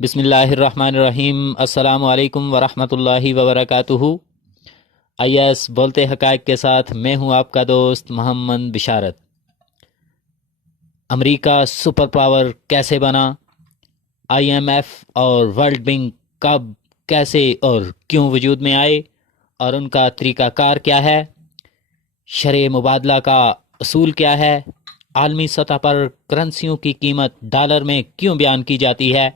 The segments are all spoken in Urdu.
بسم اللہ الرحمن الرحیم۔ السلام علیکم ورحمۃ اللہ وبرکاتہ۔ آئی ایس بولتے حقائق کے ساتھ میں ہوں آپ کا دوست محمد بشارت۔ امریکہ سپر پاور کیسے بنا؟ آئی ایم ایف اور ورلڈ بینک کب، کیسے اور کیوں وجود میں آئے اور ان کا طریقہ کار کیا ہے؟ شرح مبادلہ کا اصول کیا ہے؟ عالمی سطح پر کرنسیوں کی قیمت ڈالر میں کیوں بیان کی جاتی ہے؟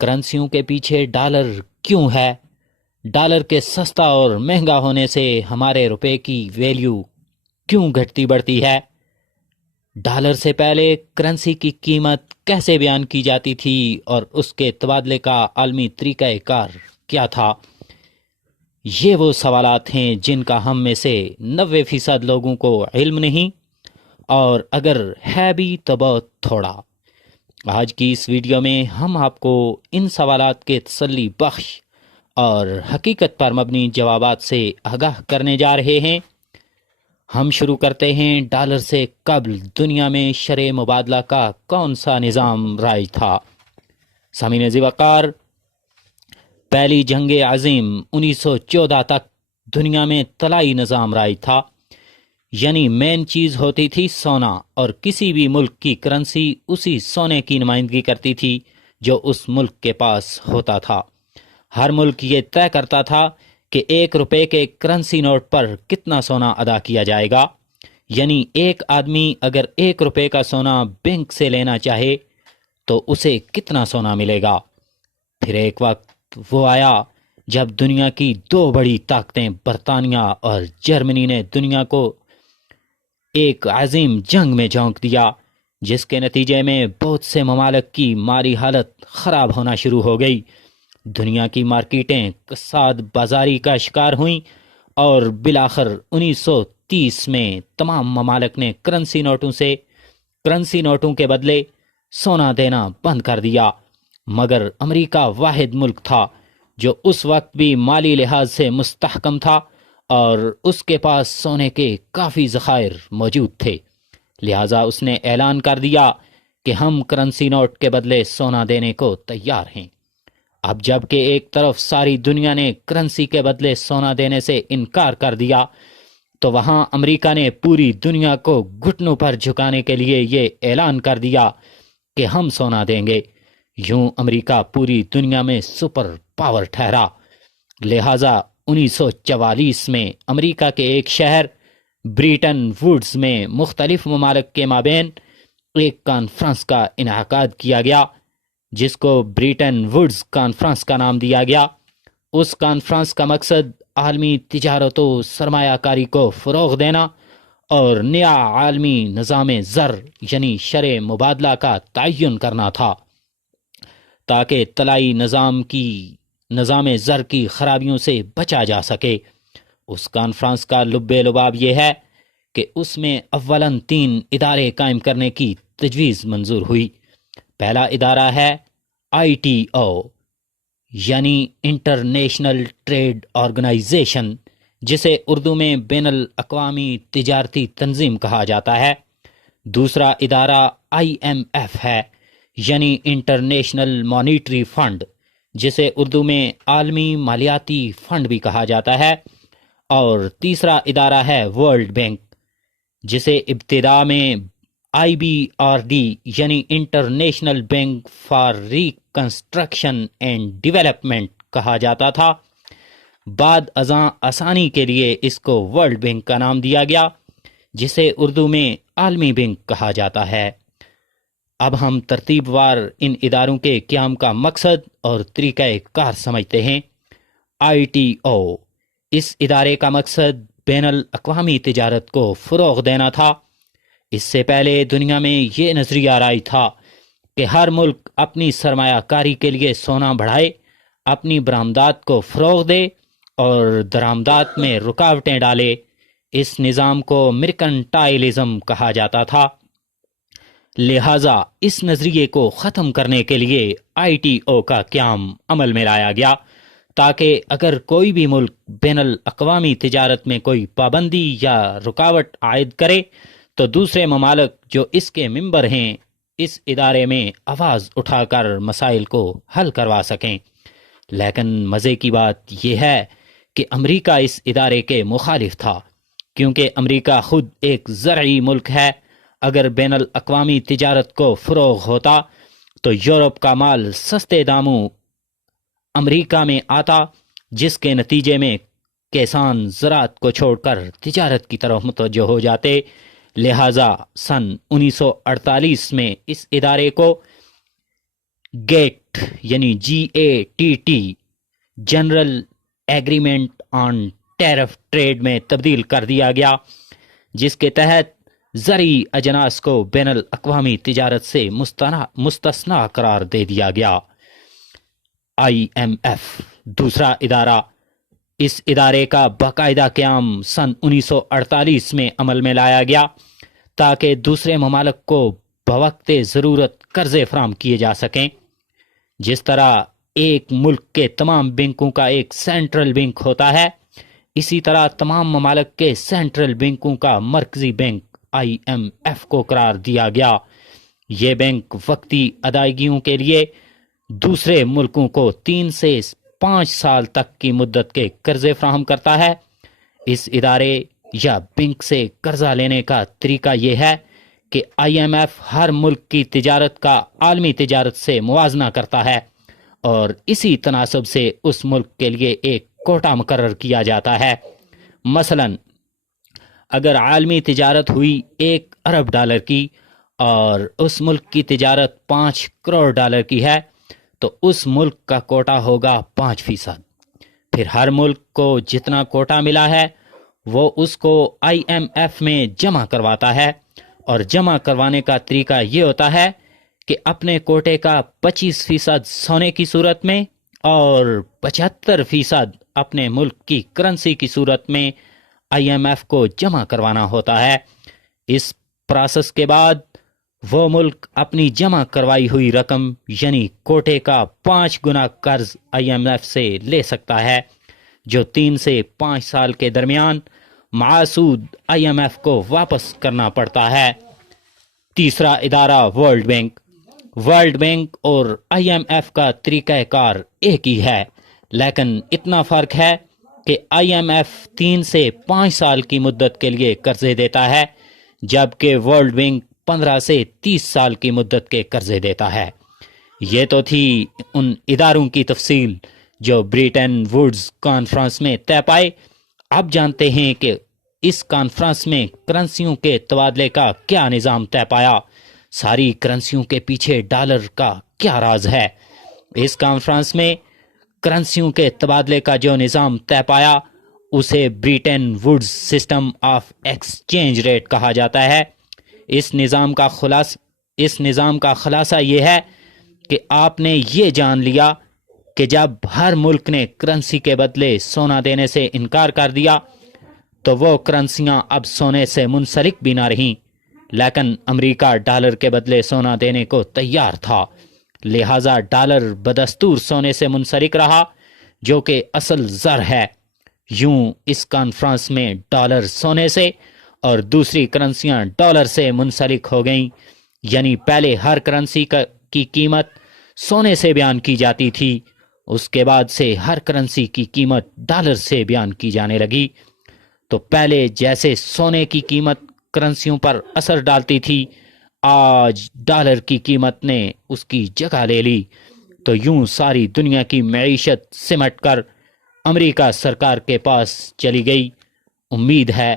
کرنسیوں کے پیچھے ڈالر کیوں ہے؟ ڈالر کے سستا اور مہنگا ہونے سے ہمارے روپے کی ویلیو کیوں گھٹتی بڑھتی ہے؟ ڈالر سے پہلے کرنسی کی قیمت کیسے بیان کی جاتی تھی اور اس کے تبادلے کا عالمی طریقہ کار کیا تھا؟ یہ وہ سوالات ہیں جن کا ہم میں سے 90% لوگوں کو علم نہیں، اور اگر ہے بھی تو بہت تھوڑا۔ آج کی اس ویڈیو میں ہم آپ کو ان سوالات کے تسلی بخش اور حقیقت پر مبنی جوابات سے آگاہ کرنے جا رہے ہیں۔ ہم شروع کرتے ہیں ڈالر سے قبل دنیا میں شرح مبادلہ کا کون سا نظام رائج تھا؟ سامعین ذی وقار، پہلی جنگ عظیم 1914 تک دنیا میں طلائی نظام رائج تھا، یعنی مین چیز ہوتی تھی سونا، اور کسی بھی ملک کی کرنسی اسی سونے کی نمائندگی کرتی تھی جو اس ملک کے پاس ہوتا تھا۔ ہر ملک یہ طے کرتا تھا کہ 1 روپے کے کرنسی نوٹ پر کتنا سونا ادا کیا جائے گا، یعنی ایک آدمی اگر 1 روپے کا سونا بینک سے لینا چاہے تو اسے کتنا سونا ملے گا۔ پھر ایک وقت وہ آیا جب دنیا کی 2 بڑی طاقتیں برطانیہ اور جرمنی نے دنیا کو ایک عظیم جنگ میں جھونک دیا، جس کے نتیجے میں بہت سے ممالک کی مالی حالت خراب ہونا شروع ہو گئی۔ دنیا کی مارکیٹیں کساد بازاری کا شکار ہوئیں اور بالآخر 1930 میں تمام ممالک نے کرنسی نوٹوں کے بدلے سونا دینا بند کر دیا، مگر امریکہ واحد ملک تھا جو اس وقت بھی مالی لحاظ سے مستحکم تھا اور اس کے پاس سونے کے کافی ذخائر موجود تھے، لہٰذا اس نے اعلان کر دیا کہ ہم کرنسی نوٹ کے بدلے سونا دینے کو تیار ہیں۔ اب جب کہ ایک طرف ساری دنیا نے کرنسی کے بدلے سونا دینے سے انکار کر دیا، تو وہاں امریکہ نے پوری دنیا کو گھٹنوں پر جھکانے کے لیے یہ اعلان کر دیا کہ ہم سونا دیں گے۔ یوں امریکہ پوری دنیا میں سپر پاور ٹھہرا۔ لہٰذا 1944 میں امریکہ کے ایک شہر بریٹن ووڈز میں مختلف ممالک کے مابین ایک کانفرنس کا انعقاد کیا گیا، جس کو بریٹن ووڈز کانفرنس کا نام دیا گیا۔ اس کانفرنس کا مقصد عالمی تجارت و سرمایہ کاری کو فروغ دینا اور نیا عالمی نظام زر یعنی شرح مبادلہ کا تعین کرنا تھا، تاکہ طلائی نظام زر کی خرابیوں سے بچا جا سکے۔ اس کانفرنس کا لب لباب یہ ہے کہ اس میں اولاً 3 ادارے قائم کرنے کی تجویز منظور ہوئی۔ پہلا ادارہ ہے ITO یعنی انٹرنیشنل ٹریڈ آرگنائزیشن، جسے اردو میں بین الاقوامی تجارتی تنظیم کہا جاتا ہے۔ دوسرا ادارہ IMF ہے، یعنی انٹرنیشنل مانیٹری فنڈ، جسے اردو میں عالمی مالیاتی فنڈ بھی کہا جاتا ہے۔ اور تیسرا ادارہ ہے ورلڈ بینک، جسے ابتدا میں IBRD یعنی international bank for reconstruction and development کہا جاتا تھا۔ بعد ازاں آسانی کے لیے اس کو ورلڈ بینک کا نام دیا گیا، جسے اردو میں عالمی بینک کہا جاتا ہے۔ اب ہم ترتیب وار ان اداروں کے قیام کا مقصد اور طریقہ کار سمجھتے ہیں۔ ITO، اس ادارے کا مقصد بین الاقوامی تجارت کو فروغ دینا تھا۔ اس سے پہلے دنیا میں یہ نظریہ رائج تھا کہ ہر ملک اپنی سرمایہ کاری کے لیے سونا بڑھائے، اپنی برآمدات کو فروغ دے اور درآمدات میں رکاوٹیں ڈالے۔ اس نظام کو مرکنٹائلزم کہا جاتا تھا۔ لہٰذا اس نظریے کو ختم کرنے کے لیے ITO کا قیام عمل میں لایا گیا، تاکہ اگر کوئی بھی ملک بین الاقوامی تجارت میں کوئی پابندی یا رکاوٹ عائد کرے تو دوسرے ممالک جو اس کے ممبر ہیں اس ادارے میں آواز اٹھا کر مسائل کو حل کروا سکیں۔ لیکن مزے کی بات یہ ہے کہ امریکہ اس ادارے کے مخالف تھا، کیونکہ امریکہ خود ایک زرعی ملک ہے۔ اگر بین الاقوامی تجارت کو فروغ ہوتا تو یورپ کا مال سستے داموں امریکہ میں آتا، جس کے نتیجے میں کسان زراعت کو چھوڑ کر تجارت کی طرف متوجہ ہو جاتے۔ لہٰذا سن 1948 میں اس ادارے کو گیٹ یعنی GATT general agreement on tariff trade میں تبدیل کر دیا گیا، جس کے تحت زرعی اجناس کو بین الاقوامی تجارت سے مستثنی قرار دے دیا گیا۔ IMF دوسرا ادارہ، اس ادارے کا باقاعدہ قیام سن 1948 میں عمل میں لایا گیا تاکہ دوسرے ممالک کو بوقت ضرورت قرضے فراہم کیے جا سکیں۔ جس طرح ایک ملک کے تمام بینکوں کا ایک سینٹرل بینک ہوتا ہے، اسی طرح تمام ممالک کے سینٹرل بینکوں کا مرکزی بینک IMF کو قرار دیا گیا۔ یہ بینک وقتی ادائیگیوں کے لیے دوسرے ملکوں کو 3 سے 5 سال تک کی مدت کے قرضے فراہم کرتا ہے۔ اس ادارے یا بینک سے قرضہ لینے کا طریقہ یہ ہے کہ IMF ہر ملک کی تجارت کا عالمی تجارت سے موازنہ کرتا ہے اور اسی تناسب سے اس ملک کے لیے ایک کوٹا مقرر کیا جاتا ہے۔ مثلا اگر عالمی تجارت ہوئی $1 ارب کی اور اس ملک کی تجارت $5 کروڑ کی ہے تو اس ملک کا کوٹا ہوگا 5%۔ پھر ہر ملک کو جتنا کوٹا ملا ہے وہ اس کو IMF میں جمع کرواتا ہے، اور جمع کروانے کا طریقہ یہ ہوتا ہے کہ اپنے کوٹے کا 25% سونے کی صورت میں اور 75% اپنے ملک کی کرنسی کی صورت میں IMF کو جمع کروانا ہوتا ہے۔ اس پروسیس کے بعد وہ ملک اپنی جمع کروائی ہوئی رقم یعنی کوٹے کا 5 گنا قرض IMF سے لے سکتا ہے، جو 3 سے 5 سال کے درمیان معسود IMF کو واپس کرنا پڑتا ہے۔ تیسرا ادارہ ورلڈ بینک۔ ورلڈ بینک اور IMF کا طریقہ کار ایک ہی ہے، لیکن اتنا فرق ہے کہ IMF 3 سے 5 سال کی مدت کے لیے قرضے دیتا ہے، جبکہ ورلڈ بینک 15 سے 30 سال کی مدت کے قرضے دیتا ہے۔ یہ تو تھی ان اداروں کی تفصیل جو بریٹن ووڈز کانفرنس میں طے پائے۔ اب جانتے ہیں کہ اس کانفرنس میں کرنسیوں کے تبادلے کا کیا نظام طے پایا، ساری کرنسیوں کے پیچھے ڈالر کا کیا راز ہے۔ اس کانفرنس میں کرنسیوں کے تبادلے کا جو نظام طے پایا اسے Britain woods system of exchange rate کہا جاتا ہے۔ اس نظام کا خلاصہ یہ ہے کہ آپ نے یہ جان لیا کہ جب ہر ملک نے کرنسی کے بدلے سونا دینے سے انکار کر دیا تو وہ کرنسیاں اب سونے سے منسلک بھی نہ رہیں، لیکن امریکہ ڈالر کے بدلے سونا دینے کو تیار تھا، لہٰذا ڈالر بدستور سونے سے منسلک رہا جو کہ اصل زر ہے۔ یوں اس کانفرنس میں ڈالر سونے سے اور دوسری کرنسیاں ڈالر سے منسلک ہو گئیں، یعنی پہلے ہر کرنسی کی قیمت سونے سے بیان کی جاتی تھی، اس کے بعد سے ہر کرنسی کی قیمت ڈالر سے بیان کی جانے لگی۔ تو پہلے جیسے سونے کی قیمت کرنسیوں پر اثر ڈالتی تھی، آج ڈالر کی قیمت نے اس کی جگہ لے لی۔ تو یوں ساری دنیا کی معیشت سمٹ کر امریکہ سرکار کے پاس چلی گئی۔ امید ہے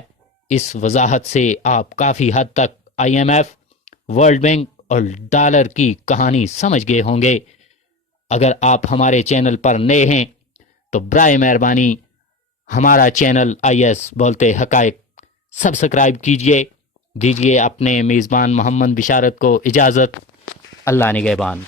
اس وضاحت سے آپ کافی حد تک IMF، ورلڈ بینک اور ڈالر کی کہانی سمجھ گئے ہوں گے۔ اگر آپ ہمارے چینل پر نئے ہیں تو برائے مہربانی ہمارا چینل IS بولتے حقائق سبسکرائب کیجئے۔ دیجئے اپنے میزبان محمد بشارت کو اجازت۔ اللہ نگہبان۔